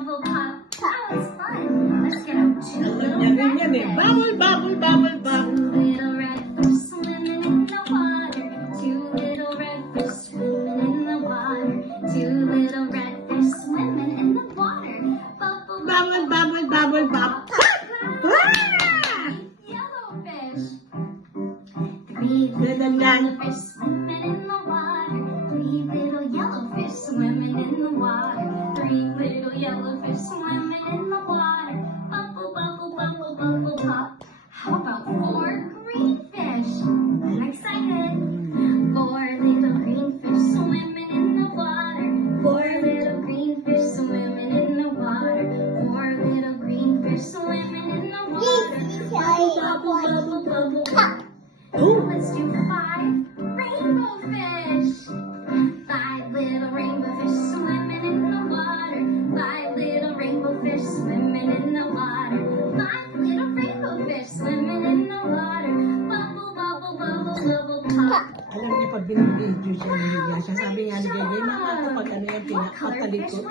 bubble pop. That was fun. Let's get up to Bubble, bubble, bubble, bubble. little red fish swimming in the water. Two little red fish swimming in the water. Two little red fish swimming in the water. Bubble, Bubble, bubble, bubble, bubble. Yellow fish. Three little yellow fish swimming in the water. Three little yellow fish swimming in the water. Three little yellow fish swimming in the water. Bubble, bubble, bubble, bubble pop. How about four green fish? I'm excited. Four little green fish swimming in the water. Four little green fish swimming in the water. Four little green fish swimming in the water. Bubble, bubble, bubble, bubble pop. Let's do five rainbow fish. Five little rainbow fish swimming in the water. Five little rainbow fish swimming in the water. Five little rainbow fish swimming in the water. Bubble, bubble, bubble, bubble pop. Alam niya, pag binibigyan siya, sabi nga ni Gege, mama, kapag ano yan, pinakatalikot.